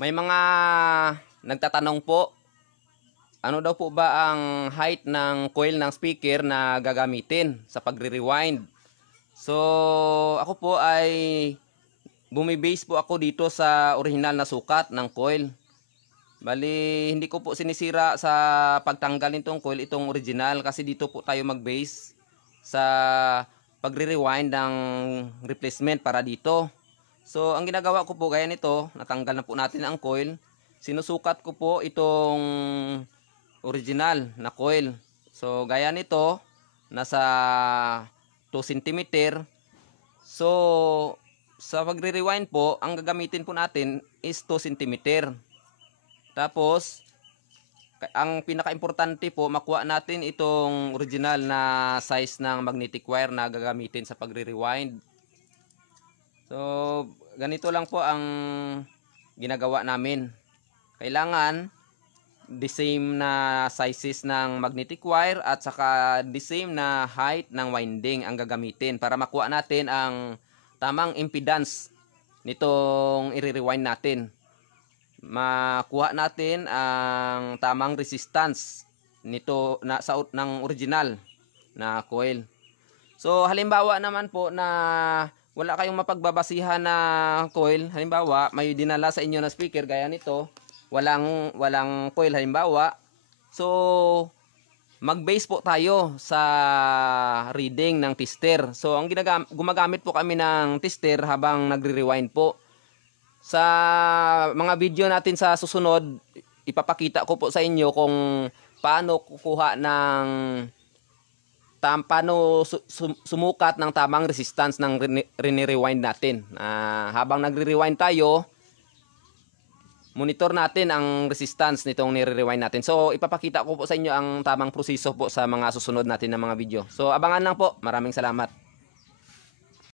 May mga nagtatanong po, ano daw po ba ang height ng coil ng speaker na gagamitin sa pagre-rewind? So, ako po ay bumibase po ako dito sa original na sukat ng coil. Bali, hindi ko po sinisira sa pagtanggal nitong coil itong original kasi dito po tayo mag-base sa pagre-rewind ng replacement para dito. So, ang ginagawa ko po gaya nito, natanggal na po natin ang coil. Sinusukat ko po itong original na coil. So, gaya nito, nasa 2 cm. So, sa pagre-rewind po, ang gagamitin po natin is 2 cm. Tapos, ang pinaka-importante po, makuha natin itong original na size ng magnetic wire na gagamitin sa pagre-rewind. So, ganito lang po ang ginagawa namin. Kailangan the same na sizes ng magnetic wire at saka the same na height ng winding ang gagamitin para makuha natin ang tamang impedance nitong i-rewind natin. Makuha natin ang tamang resistance nito na sa ng original na coil. So halimbawa naman po na wala kayong mapagbabasihan na coil, halimbawa may dinala sa inyo na speaker gaya nito, walang coil halimbawa. So mag-base po tayo sa reading ng tester. So ang gumagamit po kami ng tester habang nagre-rewind po. Sa mga video natin sa susunod, ipapakita ko po sa inyo kung paano kukuha ng paano sumukat ng tamang resistance ng re-rewind natin. Habang nagre-rewind tayo, monitor natin ang resistance nitong nire-rewind natin. So ipapakita ko po sa inyo ang tamang proseso po sa mga susunod natin na mga video. So abangan lang po. Maraming salamat.